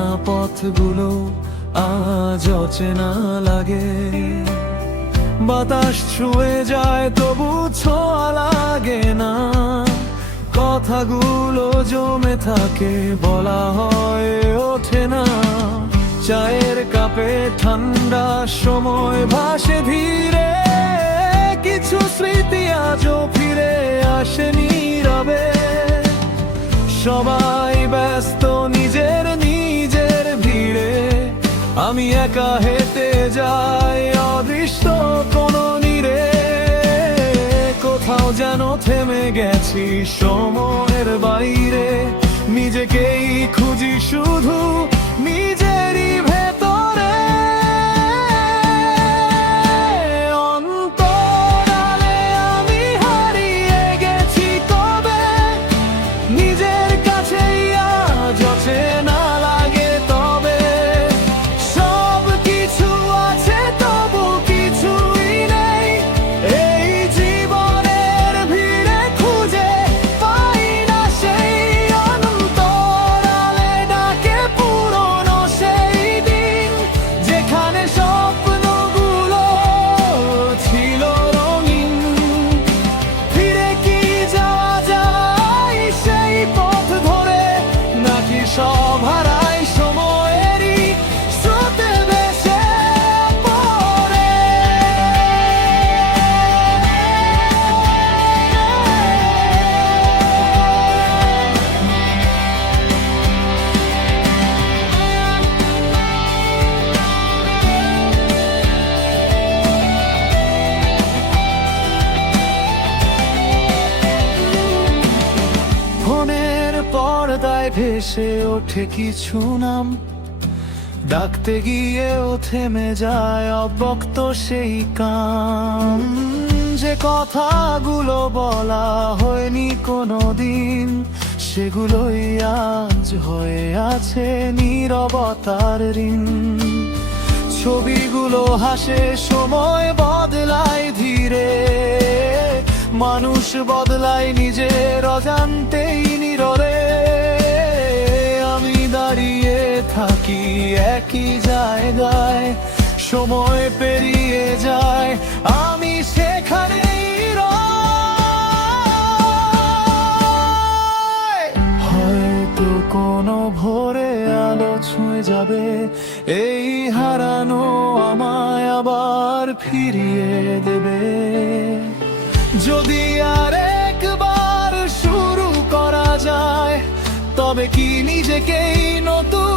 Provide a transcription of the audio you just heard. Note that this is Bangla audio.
চেনা পথগুলো আজ অচেনা লাগে। বাতাস ছুঁয়ে যায় তবু ছোঁয়া লাগে না, কথাগুলো জমে থাকে বলা হয় ওঠে না। চায়ের কাপে ঠান্ডা সময় ভাসে ধীরে, কিছু স্মৃতি আজও ফিরে আসে নীরবে। সবাই ব্যস্ত নিজের নিজের ভিড়ে, আমি একা হেঁটে যাই অদৃষ্ট কোনো নীড়ে। কোথাও যেন থেমে গেছি সময়ের বাইরে, নিজেকেই খুঁজি শুধু নিজেরই ভেতরে। অন্তরালে আমি হারিয়ে গেছি তবে, নিজের কাছেই আজ অচেনা লাগে তবে। সব কিছু আছে তবু কিছুই নেই, এই জীবনের ভিড়ে খুঁজে পাই না সেই অন্তরালে ডাকে পুরনো সেই দিন, যেখানে স্বপ্নগুলো ছিল রঙিন। ফিরে কি যাওয়া যায় সেই পথ ধরে, নাকি সব হারাই সময়েরই স্রোতে ভেসে পড়ে? ফোনের পর্দায় ভেসে ওঠে কিছু নাম, ডাকতে গিয়েও থেমে যায় অব্যক্ত সেই কাম। যে কথাগুলো বলা হয়নি কোনোদিন, সেগুলোই আজ হয়ে আছে নীরবতার ঋণ। ছবিগুলো হাসে সময় বদলায় ধীরে, মানুষ বদলায় নিজের অজান্তেই নীরবে। আমি দাঁড়িয়ে থাকি একই জায়গায়, সময় পেরিয়ে যায় আমি সেখানেই রই। হয়তো কোনো ভোরে আলো ছুঁয়ে যাবে এই হারানো আমায় আবার ফিরিয়ে দেবে। যদি আর একবার শুরু করা যায়, তবে কি নিজেকেই নতুন